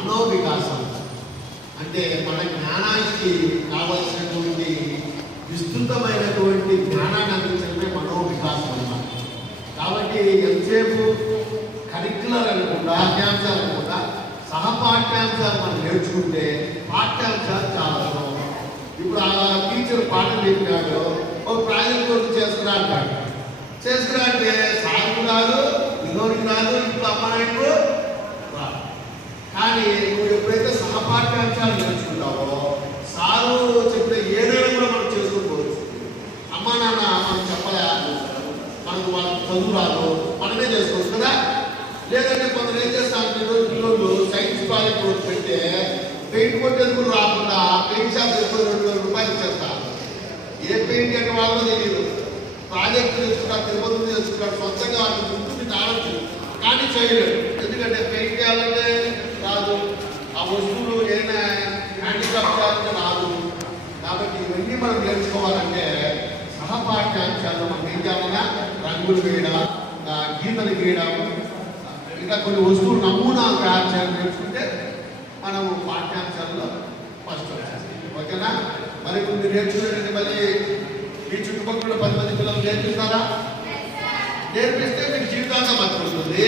మనోవికాసం అంటే మన జ్ఞానానికి కావలసినటువంటి విస్తృతమైనటువంటి జ్ఞానాన్ని అందించడమే మనోవికాసం అన్నమాట. కాబట్టి ఎంతసేపు కరిక్యులర్ అనుకుంటా పాఠ్యాంశాలు అనుకుంటా సహపాఠ్యాంశాలు మనం నేర్చుకుంటే పాఠ్యాంశాలు చాలా సులభం. ఇప్పుడు ఆ టీచర్ పాఠం చెప్పినాడు, ఒక ప్రాజెక్ట్ వర్క్ చేసుకురా అంటాడు. చేసుకురా అంటే సార్కు రాదు, వినోనికి రాదు, ఇప్పుడు అమ్మాయికు రాదు. కానీ నువ్వు ఎప్పుడైతే సహపాఠ్యాంశాలు నేర్చుకుంటావో సారు చెప్పిన ఏదైనా కూడా మనం చేసుకోవచ్చు. అమ్మా నాన్న మనం చెప్పలే, మనకు వాళ్ళకి చదువు రాదు, మనమే చేసుకోవచ్చు కదా. లేదంటే కొందరు ఏం చేస్తారంటే పిల్లలు సైన్స్ ప్రాజెక్ట్ పెడితే పెయింట్ కొట్టేందుకు రాకుండా పెయింట్ షాప్ ఎక్కువ 2,000 రూపాయలు ఇచ్చేస్తారు. ఏ పెయింట్ అంటే వాళ్ళో తెలియదు. ప్రాజెక్ట్ తెచ్చుకుంటారు, తిరుపతి తెచ్చుకుంటారు, స్వచ్ఛంగా వాళ్ళకి గుర్తుంది కావచ్చు, కానీ చేయలేడు. ఎందుకంటే పెయింట్ చేయాలంటే రాదు, ఆ వస్తువులు ఏదైనా హ్యాండిక్రాఫ్ట్ చేయాలంటే రాదు. కాబట్టి ఇవన్నీ మనం నేర్చుకోవాలంటే సహపాఠ్యాంశాల్లో మనం ఏం చేయాలన్నా రంగులు వేయడం, గీతలు గీయడం, ఇంకా కొన్ని వస్తువులు నమూనాలు తయారు చేయాలని నేర్చుకుంటే మనము పాఠ్యాంశాల్లో ఫస్ట్ వచ్చేస్తాం. ఓకేనా? మరి ఇప్పుడు మీరు నేర్చుకునేటంటే మళ్ళీ మీ చుట్టుపక్కల 10 మంది పిల్లలు నేర్పిస్తారా? నేర్పిస్తే మీకు జీవితాంతం మర్చిపోతుంది.